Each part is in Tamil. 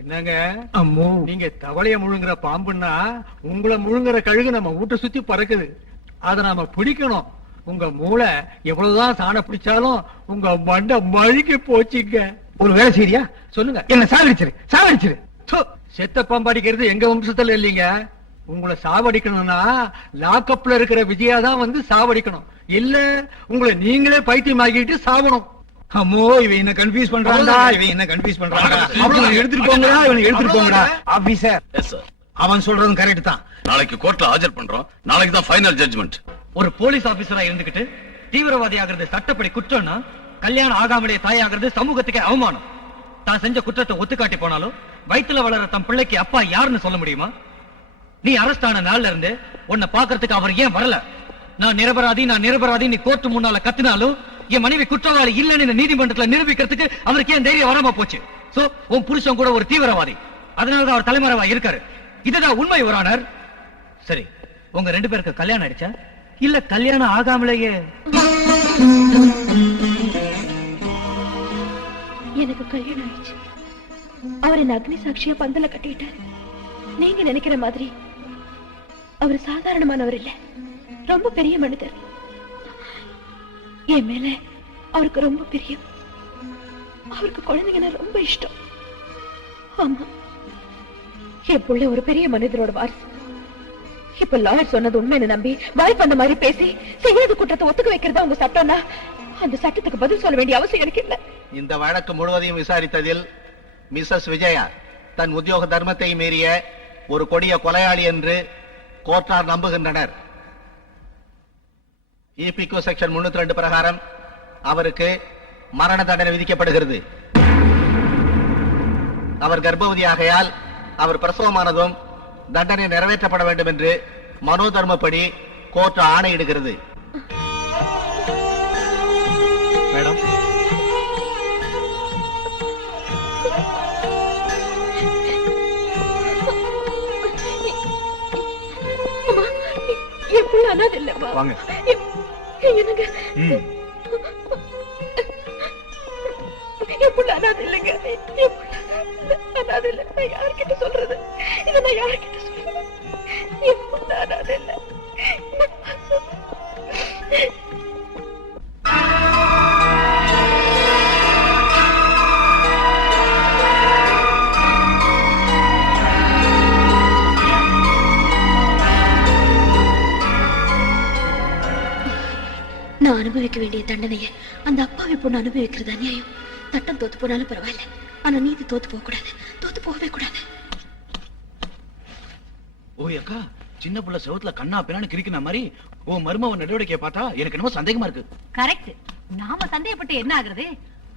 என்னங்க அம்மோ நீங்க தவளைய முழுங்குற பாம்புன்னா உங்களை முழுங்குற கழுகு நம்ம வீட்டை சுத்தி பறக்குது அதை நாம பிடிக்கணும் உங்க மூளை எவ்வளவுதான் சாணம் பிடிச்சாலும் உங்க மண்டை மழுகி போச்சுங்க ஒரு வேலை செய்யா சொல்லுங்க என்ன சாவடிச்சிரு சாவடிச்சிரு செத்த பாம்படிக்கிறது எங்க வம்சத்துல இல்லைங்க உங்களை சாவடிக்கணும்னா லாக்அப்ல இருக்கிற விஜயா தான் வந்து சாவடிக்கணும் இல்ல உங்களை நீங்களே பைத்தியம் ஆகிட்டு சாவணும் அம்மோ இவன் என்ன கன்ஃபியூஸ் பண்றான்டா இவன் என்ன கன்ஃபியூஸ் பண்றான்டா இவனை எடுத்துட்டு போங்கடா இவனை எடுத்துட்டு போங்கடா ஆபீசர் அவன் சொல்றதும் கரெக்ட் தான் நாளைக்கு கோர்ட்ல ஆஜர் பண்றோம் நாளைக்கு தான் ஃபைனல் ஜட்ஜ்மெண்ட் ஒரு போலீஸ் ஆபீசரா இருந்துகிட்டு தீவிரவாதி ஆகிறது சட்டப்படி குற்றம்னா கல்யாணம் ஆகாமலே தாயாகிறது சமூகத்துக்கே அவமானம் தான் செஞ்ச குற்றத்தை ஒத்துக்காட்டி போனாலும் வயிற்றுல வளர தம் பிள்ளைக்கு அப்பா யாருன்னு சொல்ல முடியுமா நீ அரஸ்ட் ஆன நாள்ல இருந்து உன்னை பாக்குறதுக்கு அவர் ஏன் வரல நான் நிரபராதி நான் நிரபராதி நீ கோர்ட் முன்னால கத்துனாலும் என் மனைவி குற்றவாளி இல்லைன்னு நீதிமன்றத்துல நிரூபிக்கிறதுக்கு அவருக்கு ஏன் தைரியம் வராம போச்சு சோ உன் புருஷன் கூட ஒரு தீவிரவாதி அதனாலதான் அவர் தலைமறைவா இருக்காரு இதுதான் உண்மை வரானர் சரி உங்க ரெண்டு பேருக்கு கல்யாணம் ஆயிடுச்சா இல்ல கல்யாணம் ஆகாமலேயே எனக்கு கல்யாணம் ஆயிடுச்சு அவர் என்ன அக்னி சாட்சியா பந்தல கட்டிட்டார் நீங்க நினைக்கிற மாதிரி அவர் சாதாரணமானவர் இல்ல ரொம்ப பெரிய மனிதர் என் மேல அவருக்கு ரொம்ப பிரியம் அவருக்கு குழந்தைங்கன்னா ரொம்ப இஷ்டம் ஆமா என் பிள்ளை ஒரு பெரிய மனிதரோட வாரிசு இப்ப லாயர் சொன்னது உண்மைன்னு நம்பி வாய்ப்பு அந்த மாதிரி பேசி செய்யறது குற்றத்தை ஒத்துக்க வைக்கிறதா உங்க சட்டம்னா அந்த சட்டத்துக்கு பதில் சொல்ல வேண்டிய அவசியம் எனக்கு இல்ல இந்த வழக்கு முழுவதையும் விசாரித்ததில் மிஸ்ஸஸ் விஜயா தன் உத்தியோக தர்மத்தை மீறிய ஒரு கொடிய கொலையாளி என்று கோர்ட்டார் நம்புகின்றனர் இபிகோ செக்ஷன் முன்னூத்தி ரெண்டு பிரகாரம் அவருக்கு மரண தண்டனை விதிக்கப்படுகிறது அவர் அவர் பிரசவமானதும் தண்டனை நிறைவேற்றப்பட வேண்டும் என்று மனோ தர்மப்படி கோர்ட் ஆணையிடுகிறது மேடம் வாங்க இருங்க என் புள்ள சொல்றது இதை நான் யார்கிட்ட சொல்றது என் நான் அனுபவிக்க வேண்டிய தண்டனையை அந்த அப்பாவை பொண்ணு அனுபவிக்கிறது அநியாயம் தட்டம் தோத்து போனாலும் பரவாயில்ல ஆனா நீதி தோத்து போக கூடாது தோத்து போகவே கூடாது ஓய் அக்கா சின்ன புள்ள செவத்துல கண்ணா பின்னான்னு கிரிக்கின மாதிரி உன் மருமவன் நடவடிக்கையை பார்த்தா எனக்கு என்னமோ சந்தேகமா இருக்கு கரெக்ட் நாம சந்தேகப்பட்டு என்ன ஆகுறது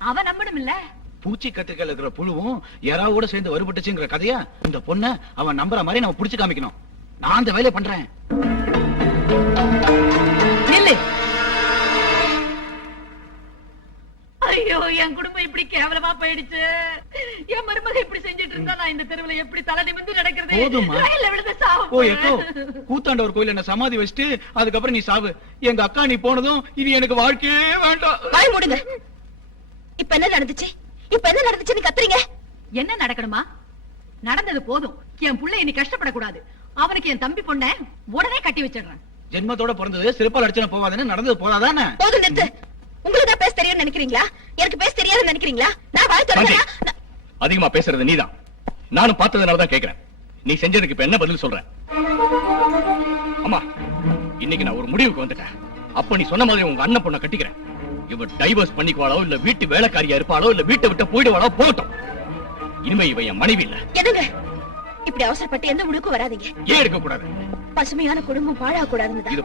அவ நம்பணும் இல்ல பூச்சி கத்திரிக்காய் இருக்கிற புழுவும் யாராவோட சேர்ந்து வருபட்டுச்சுங்கிற கதையா இந்த பொண்ணை அவன் நம்புற மாதிரி நம்ம புடிச்சு காமிக்கணும் நான் அந்த வேலையை பண்றேன் இப்படி கேவலமா போயிடுச்சு என் மருமக இப்படி செஞ்சிட்டு இருந்தா நான் இந்த எப்படி தலை நிமிந்து நடக்கிறது கூத்தாண்டவர் என்ன சமாதி வச்சுட்டு அதுக்கப்புறம் நீ சாவு எங்க அக்கா நீ போனதும் இது எனக்கு வாழ்க்கையே வேண்டாம் இப்ப என்ன நடந்துச்சு இப்ப என்ன கத்துறீங்க என்ன நடக்கணுமா நடந்தது போதும் என் புள்ள இனி கஷ்டப்படக்கூடாது அவனுக்கு என் தம்பி பொண்ண உடனே கட்டி வச்சிடுறேன் ஜென்மத்தோட பிறந்தது சிறப்பால் அடிச்சன போவாதுன்னு நடந்தது போதாதானே போதும் நிறுத்து உங்களுக்கு தான் பேச தெரியும்னு நினைக்கிறீங்களா எனக்கு பேச தெரியாதுன்னு நினைக்கிறீங்களா நான் வாய் தொடங்க அதிகமா பேசுறது நீதான் நானும் பார்த்ததுனால தான் கேட்கிறேன் நீ செஞ்சதுக்கு இப்ப என்ன பதில் சொல்ற அம்மா இன்னைக்கு நான் ஒரு முடிவுக்கு வந்துட்டேன் அப்ப நீ சொன்ன மாதிரி உங்க அண்ணன் பொண்ண கட்டிக்கிறேன் இவ டைவர்ஸ் பண்ணிக்குவாளோ இல்ல வீட்டு வேலைக்காரியா இருப்பாளோ இல்ல வீட்டை விட்டு போயிடுவாளோ போகட்டும் இனிமே இவ என் மனைவி இல்ல எதுங்க இப்படி அவசரப்பட்டு எந்த முடிவுக்கும் வராதீங்க ஏன் எடுக்க கூடாது பசுமையான குடும்பம்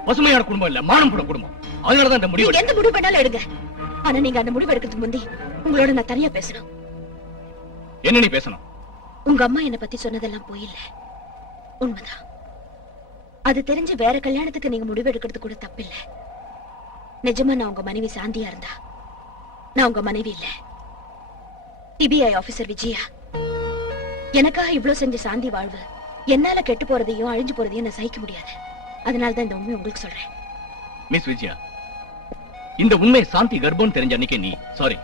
பசுமையான குடும்பம் இல்ல மானம் குடும்பம் அதனாலதான் இந்த முடிவு எந்த முடிவு பண்ணாலும் எடுங்க ஆனா நீங்க அந்த முடிவு எடுக்கிறதுக்கு முந்தி உங்களோட நான் தனியா பேசணும் என்ன நீ பேசணும் உங்க அம்மா என்ன பத்தி சொன்னதெல்லாம் போயில்ல உண்மைதான் அது தெரிஞ்சு வேற கல்யாணத்துக்கு நீங்க முடிவு எடுக்கிறது கூட தப்பில்ல நிஜமா நான் உங்க மனைவி சாந்தியா இருந்தா நான் உங்க மனைவி இல்ல சிபிஐ ஆபீசர் விஜயா எனக்காக இவ்வளவு செஞ்ச சாந்தி வாழ்வு என்னால கெட்டு போறதையும் அழிஞ்சு போறதையும் நான் சகிக்க முடியாது அதனால தான் இந்த உண்மை உங்களுக்கு சொல்றேன் மிஸ் விஜயா இந்த உண்மை சாந்தி கர்ப்பம் தெரிஞ்ச அன்னைக்கு நீ சாரி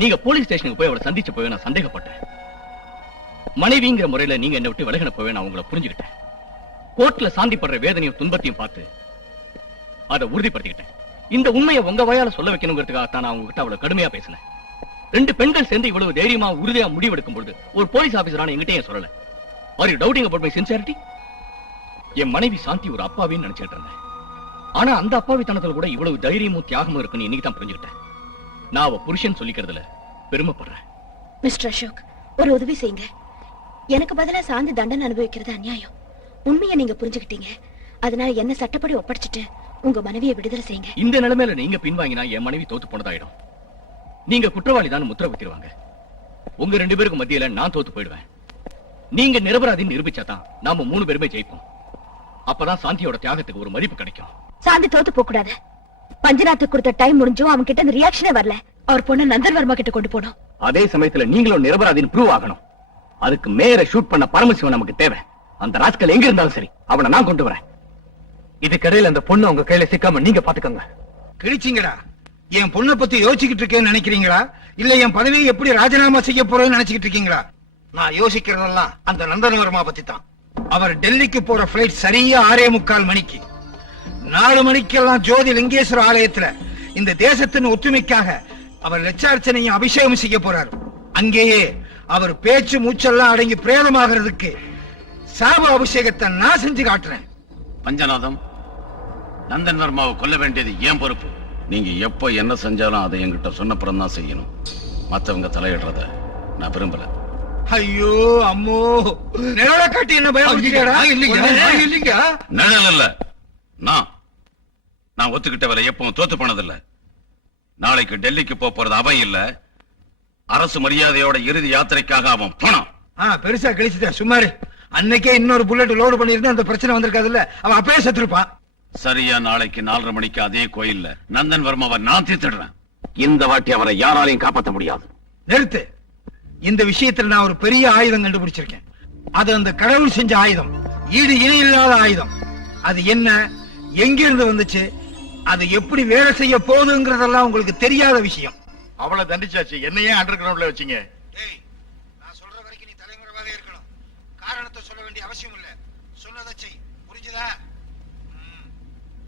நீங்க போலீஸ் ஸ்டேஷனுக்கு போய் அவளை சந்திச்சு போய் நான் சந்தேகப்பட்டேன் மனைவிங்கிற முறையில நீங்க என்ன விட்டு விலகின போவே நான் உங்களை புரிஞ்சுக்கிட்டேன் கோர்ட்ல சாந்தி படுற வேதனையும் துன்பத்தையும் பார்த்து அதை உறுதிப்படுத்திக்கிட்டேன் இந்த உண்மையை உங்க வயால சொல்ல வைக்கணுங்கிறதுக்காக தான் நான் உங்ககிட்ட அவ்வளவு கடுமையா பேசினேன் ரெண்டு பெண்கள் சேர்ந்து இவ்வளவு தைரியமா உறுதியா முடிவெடுக்கும் பொழுது ஒரு போலீஸ் ஆபீசரான என்கிட்ட சொல்லல Are you doubting about my sincerity? என் மனைவி சாந்தி ஒரு அப்பாவின்னு நினைச்சிட்டு இருந்தேன் ஆனா அந்த அப்பாவி தனத்துல கூட இவ்வளவு தைரியமும் தியாகமும் இருக்குன்னு இன்னைக்கு தான் புரிஞ்சுக்கிட்டேன் நான் அவ புருஷன் சொல்லிக்கிறதுல பெருமைப்படுறேன் மிஸ்டர் அசோக் ஒரு உதவி செய்யுங்க எனக்கு பதிலா சாந்தி தண்டனை அனுபவிக்கிறது அநியாயம் உண்மையை நீங்க புரிஞ்சுக்கிட்டீங்க அதனால என்ன சட்டப்படி ஒப்படைச்சிட்டு உங்க மனைவியை விடுதலை செய்யுங்க இந்த நிலைமையில நீங்க பின்வாங்கினா என் மனைவி தோத்து போனதாயிடும் நீங்க குற்றவாளி தான் முத்திர வைக்கிறவாங்க உங்க ரெண்டு பேருக்கு மத்தியில நான் தோத்து போயிடுவேன் நீங்க நிரபராதின்னு நிரூபிச்சாதான் நாம மூணு பேருமே ஜெயிப்போம் அப்பதான் சாந்தியோட தியாகத்துக்கு ஒரு மதிப்பு கிடைக்கும் சாந்தி தோத்து போக கூடாது பஞ்சநாத்து கொடுத்த டைம் முடிஞ்சும் அவன் கிட்ட அந்த ரியாக்ஷனே வரல அவர் பொண்ணு நந்தன் வர்மா கிட்ட கொண்டு போனோம் அதே சமயத்துல நீங்களும் நிரபராதின்னு ப்ரூவ் ஆகணும் அதுக்கு மேல ஷூட் பண்ண பரமசிவன் நமக்கு தேவை அந்த ராஸ்கல் எங்க இருந்தாலும் சரி அவனை நான் கொண்டு வரேன் இதுக்கடையில அந்த பொண்ணு உங்க கையில சிக்காம நீங்க பாத்துக்கோங்க கிழிச்சிங்கடா என் பொண்ணை பத்தி யோசிச்சுக்கிட்டு இருக்கேன்னு நினைக்கிறீங்களா இல்ல என் பதவியை எப்படி ராஜினாமா செய்ய போறேன்னு நினைச்சுக்கிட்டு இருக்கீங்களா நான் யோசிக்கிறதெல்லாம் அந்த நந்தனவர்மா பத்தி தான் அவர் டெல்லிக்கு போற பிளைட் சரியா ஆறே முக்கால் மணிக்கு நாலு மணிக்கெல்லாம் ஜோதி லிங்கேஸ்வர ஆலயத்துல இந்த தேசத்தின் ஒத்துமைக்காக அவர் லட்சார்ச்சனையும் அபிஷேகம் செய்ய போறாரு அங்கேயே அவர் பேச்சு மூச்செல்லாம் அடங்கி பிரேதமாகிறதுக்கு சாப அபிஷேகத்தை நான் செஞ்சு காட்டுறேன் பஞ்சநாதம் நந்தன் வர்மாவை கொல்ல வேண்டியது ஏன் பொறுப்பு நீங்க எப்ப என்ன செஞ்சாலும் அதை என்கிட்ட சொன்னப்புறம் தான் செய்யணும் மத்தவங்க தலையிடுறத நான் விரும்பல ஐயோ அம்மோ நிழல காட்டி என்ன இல்லைங்க நிழல் இல்ல நான் ஒத்துக்கிட்ட வேலை எப்பவும் தோத்து போனதில்ல நாளைக்கு டெல்லிக்கு போறது அவன் இல்ல அரசு மரியாதையோட இறுதி யாத்திரைக்காக அவன் பணம் ஆஹ் பெருசா கழிச்சுட்டா சுமாரு அன்னைக்கே இன்னொரு புல்லட் லோடு பண்ணிருந்த அந்த பிரச்சனை வந்திருக்காதுல்ல அவன் அப்பயே செத்துருப்பான் சரியா நாளைக்கு நாலரை மணிக்கு அதே கோயில்ல நந்தன் அவன் நான் தீர்த்துடுறேன் இந்த வாட்டி அவரை யாராலையும் காப்பாற்ற முடியாது நிறுத்து இந்த விஷயத்துல நான் ஒரு பெரிய ஆயுதம் கண்டுபிடிச்சிருக்கேன் அது அந்த கடவுள் செஞ்ச ஆயுதம் ஈடு இணை இல்லாத ஆயுதம் அது என்ன எங்கிருந்து வந்துச்சு அது எப்படி வேலை செய்ய போகுதுங்கிறதெல்லாம் உங்களுக்கு தெரியாத விஷயம் அவ்வளவு தண்டிச்சாச்சு என்னையே அண்டர் கிரவுண்ட்ல வச்சீங்க நான் சொல்ற வரைக்கும் நீ இருக்கணும் காரணத்தை சொல்ல வேண்டிய அவசியம் இல்லை சொன்னதை செய் புரிஞ்சுதா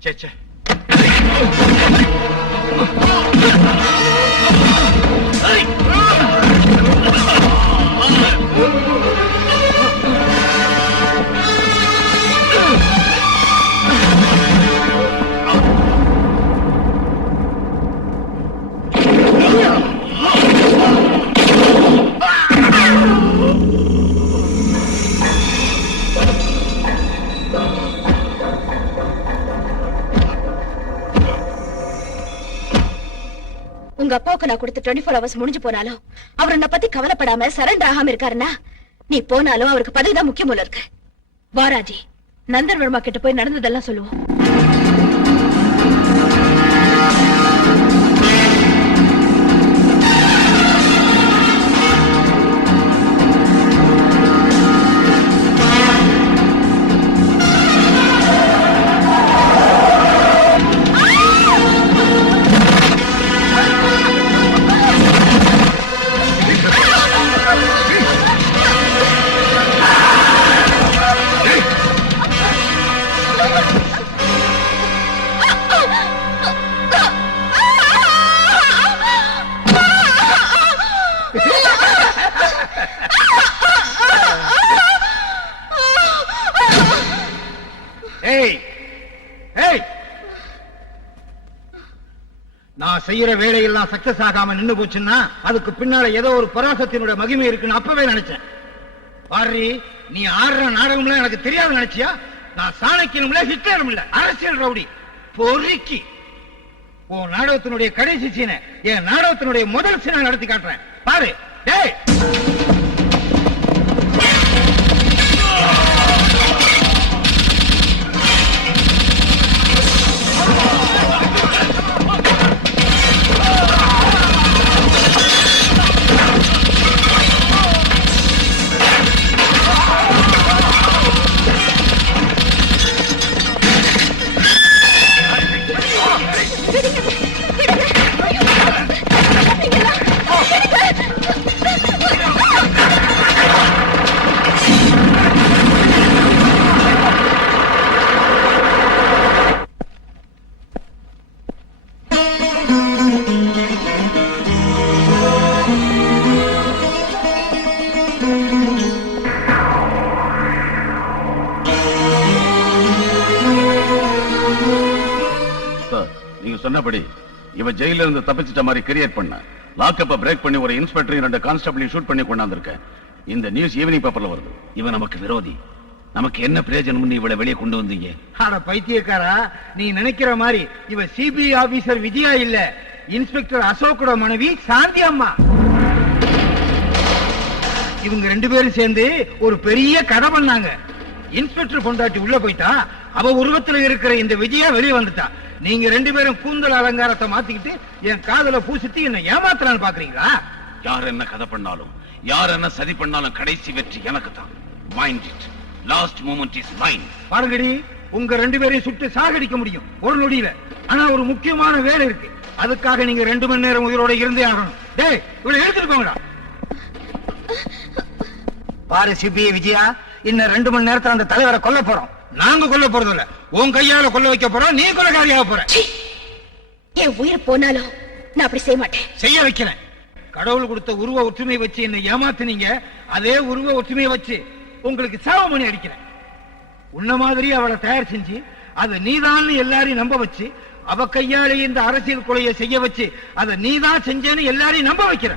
சே சே உங்க அப்பாவுக்கு நான் கொடுத்த டுவெண்ட்டி ஃபோர் ஹவர்ஸ் முடிஞ்சு போனாலும் அவர் என்ன பத்தி கவலைப்படாம சரண்டர் ஆகாம இருக்காருன்னா நீ போனாலும் அவருக்கு பதவிதான் முக்கியம் போல இருக்கு வாராஜி நந்தன் வர்மா கிட்ட போய் நடந்ததெல்லாம் சொல்லுவோம் நான் செய்யற வேலையெல்லாம் சக்சஸ் ஆகாம நின்று போச்சுன்னா அதுக்கு பின்னால ஏதோ ஒரு பராசத்தினுடைய மகிமை இருக்குன்னு அப்பவே நினைச்சேன் பாரு நீ ஆடுற நாடகம்ல எனக்கு தெரியாது நினைச்சியா நான் சாணக்கியனும் ஹிட்லரும் இல்ல அரசியல் ரவுடி பொறுக்கி உன் நாடகத்தினுடைய கடைசி சீனை என் நாடகத்தினுடைய முதல் சீனை நடத்தி காட்டுறேன் பாரு டேய் சொன்னபடி ஜெயில இருந்து தப்பிச்சிட்ட மாதிரி பண்ண பிரேக் பண்ணி ஒரு ரெண்டு கான்ஸ்டபிளையும் ஷூட் பண்ணி கொண்டாந்துருக்கேன் இந்த நியூஸ் ஈவினிங் பேப்பர்ல வருது இவன் நமக்கு விரோதி நமக்கு என்ன இவளை வெளியே கொண்டு வந்தீங்க பைத்தியக்காரா நீ நினைக்கிற மாதிரி சிபிஐ விஜயா இல்ல இன்ஸ்பெக்டர் அசோக் மனைவி சாந்தி அம்மா இவங்க ரெண்டு பேரும் சேர்ந்து ஒரு பெரிய கதை பண்ணாங்க இன்ஸ்பெக்டர் கொண்டாட்டி உள்ள போயிட்டா அவ உருவத்துல இருக்கிற இந்த விஜயா வெளியே வந்துட்டா நீங்க ரெண்டு பேரும் கூந்தல் அலங்காரத்தை மாத்திக்கிட்டு என் காதல பூசித்து என்ன ஏமாத்தலான்னு பாக்குறீங்களா யார் என்ன கதை பண்ணாலும் யார் என்ன சதி பண்ணாலும் கடைசி வெற்றி எனக்கு தான் லாஸ்ட் இஸ் பாருங்கடி உங்க ரெண்டு பேரையும் சுட்டு சாகடிக்க முடியும் ஒரு நொடியில ஆனா ஒரு முக்கியமான வேலை இருக்கு அதுக்காக நீங்க ரெண்டு மணி நேரம் உயிரோட இருந்தே ஆகணும் டேய் இவ்வளவு எடுத்துட்டு போங்கடா பாரு சிபிஐ விஜயா இன்னும் ரெண்டு மணி நேரத்துல அந்த தலைவரை கொல்ல போறோம் நாங்க கொல்ல போறது இல்ல உன் கையால கொல்ல வைக்க போறோம் நீ கொலைகாரியாக போற என் உயிர் போனாலும் நான் அப்படி செய்ய மாட்டேன் செய்ய வைக்கிறேன் கடவுள் கொடுத்த உருவ ஒற்றுமை வச்சு என்னை ஏமாத்துனீங்க அதே உருவ ஒற்றுமையை வச்சு உங்களுக்கு சாவமணி பண்ணி அடிக்கிறேன் உன்ன மாதிரி அவளை தயார் செஞ்சு அதை நீதான்னு எல்லாரையும் நம்ப வச்சு அவ கையாலே இந்த அரசியல் கொலையை செய்ய வச்சு அதை நீதான் செஞ்சேன்னு எல்லாரையும் நம்ப வைக்கிற